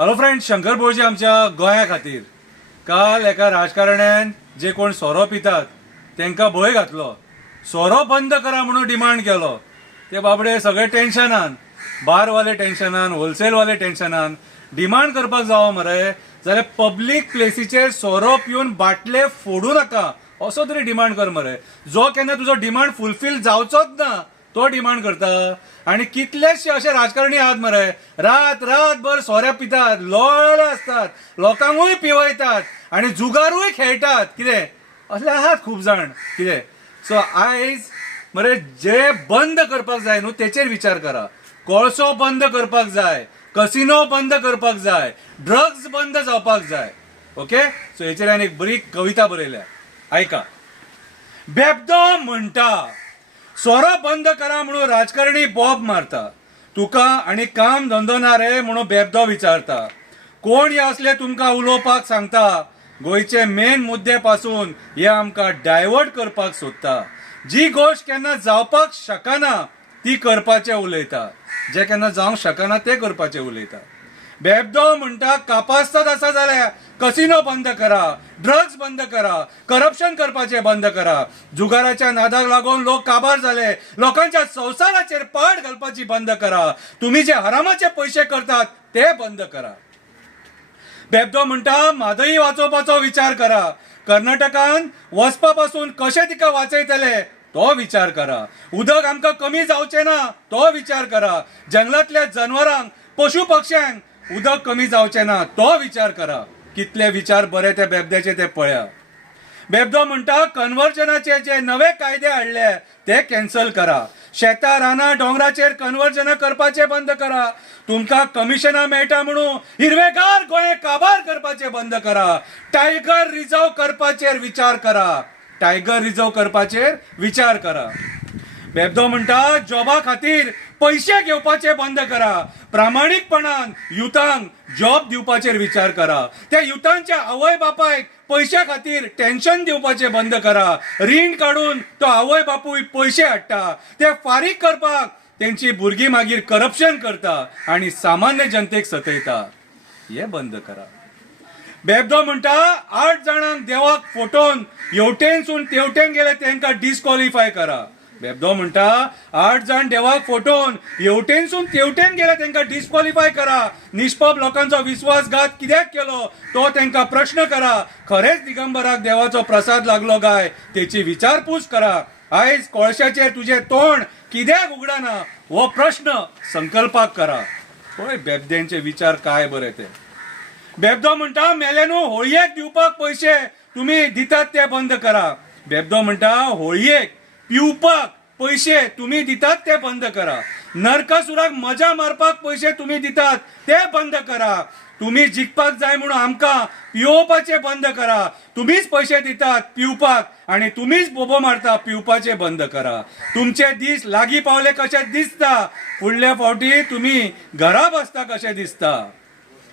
Hello friend, Shankar भोळजी आमच्या गोंया खातीर काल एका राजकारण्यान जे कोण सोरो पितात तांकां भंय घातलो. सोरो बंद करा म्हणून डिमांड केलो. ते बाबडे सगळे टेन्शनान, बारवाले टेन्शनान, होलसेलवाले टेन्शनान. डिमांड करपाक जावो मरे जाल्यार पब्लीक प्लेसीचेर सोरो पिवन बाटले फोडू नका असो तरी डिमांड कर मरे. जो केन्ना तुजो डिमांड फुलफील जावचोच ना तो डिमांड करता. आणि कितलेशे असे राजकारणी आहात मरे, रातभर सोऱ्या पितात, लोळले असतात, लोकांकूय पिवयतात आणि जुगारूय खेळटात. कितें असले आहात खूब जाण. कितें सो आयज मरे जे बंद करपाक जाय न्हू तेचेर विचार करा. कोळसो बंद करपाक जाय, कसिनो बंद करपाक जाय, ड्रग्स बंद जावपाक जाय. ओके, सो हेचेर हांवें एक बरी कविता बरयल्या, ऐका. बेबदो म्हणटा सोरो बंद करा म्हणून राजकारणी बॉब मारता. तुका आणि काम धंदो ना रे म्हणून बेबदो विचारता. कोण हे असले तुमकां उलोवपाक सांगता. गोंयचे मेन मुद्दे पासून हे आमकां डायवर्ट करपाक सोदता. जी गोष्ट केन्ना जावपाक शकना ती करपाचे उलयता, जे केन्ना जावंक शकना ते करपाचे उलयता. बेबदो म्हणटा कापासतात आसा जाल्यार कसिनो बंद करा, ड्रग्स बंद करा, करप्शन करपाचे बंद करा. जुगाराच्या नादाक लागून लोक काबार झाले. लोकांच्या संसाराचेर पाड घालपाची बंद करा. तुम्ही जे हरामाचे पैसे करतात ते बंद करा. बेबदो म्हणटा म्हादई वाचोवपाचो विचार करा. कर्नाटकान वचपा पासून कशे तिका वाचयतले तो विचार करा. उदक आमकां कमी जावचें ना तो विचार करा. जंगलातल्या जनावरांक, पशु पक्ष्यांक उदक कमी जावचें ना तो विचार करा. कितले विचार बरे त्या बेबद्याचे ते पळया. बेबदो म्हणटा कन्वर्जनाचे जे नवे कायदे हाडले ते कॅन्सल करा. शेतां रानां डोंगराचेर कन्वर्जन करपाचे बंद करा. तुमकां कमिशनां मेळटा म्हणून हिरवेगार गोंय काबार करपाचे बंद करा. टायगर रिझर्व करपाचेर विचार करा. टायगर रिझर्व करपाचेर विचार करा. बेबदो म्हणटा जॉबा खातीर पैसे घेवपाचे बंद करा. प्रामाणिकपणान युथांक जॉब दिवपाचेर विचार करा. त्या युथांच्या आवय बापायक पैशा खातीर टेन्शन दिवपाचे बंद करा. रीण काढून तो आवय बापूय पैसे हाडटा, ते फारीक करपाक त्यांची भुरगीं मागीर करप्शन करता आणि सामान्य जनतेक सतयता. हे बंद करा. बेबदो म्हणटा 8 जाणांक देवाक फोटोन हेवटेनसून तेवटेन गेले तांकां डिस्क्वॉलिफाय करा. बेबदो म्हणटा 8 जाण देवाक फोटोन हेवटेनसून तेवटेन गेले तांकां डिस्क्वॉलिफाय करा. निष्पाप लोकांचो विश्वासघात कित्याक केलो तो तांकां प्रश्न करा. खरेच दिगंबराक देवाचो प्रसाद लागलो काय तेची विचारपूस करा. आयज कोळशाचेर तुझे तोंड कित्याक उगडना हो प्रश्न संकल्पाक करा. पळय बेबद्यांचे विचार काय बरे ते. बेबदो म्हणटा मेलेनू होळयेक दिवपाक पैसे तुम्ही दितात ते बंद करा. बेबदो म्हणटा होळयेक पिवपाक पैसे तुम्ही दितात ते बंद करा. नरकासुराक मजा मारपाक पैसे तुम्ही दितात ते बंद करा. तुम्ही जिखपाक जाय म्हणून आमकां पिवपाचे बंद करा. तुम्हीच पैसे दितात पिवपाक आणि तुम्हीच बोबो मारता पिवपाचे बंद करा. तुमचे दीस लागीं पावले कशे दिसता, फुडल्या फावटी तुम्ही घरा बसता कशे दिसता.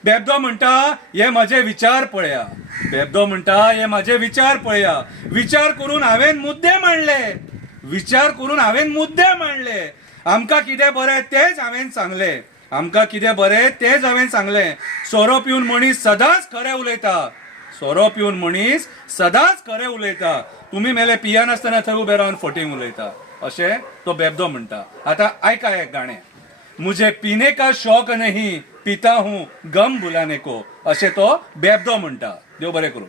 बेबदो म्हणटा हे माझे विचार पळया. बेबदो म्हणटा हे माझे विचार पळया. विचार करून हांवें मुद्दे मांडले. विचार करून हांवें मुद्दे मांडले. आमकां कितें बरें तेच हांवें सांगले. आमकां कितें बरें तेच हांवें सांगलें. सोरो पिवन मनीस सदांच खरें उलयता. सोरो पिवन मनीस सदांच खरें उलयता. तुम्ही मेले पियानासतना थंय उबे रावन फटींग उलयता अशें तो बेबदो म्हणटा. आतां आयका एक गाणें. मुझे पीने का शौक नहीं, पीता हूं गम भुलाने को अशें तो बेबदो म्हणटा. देव बरें करूं.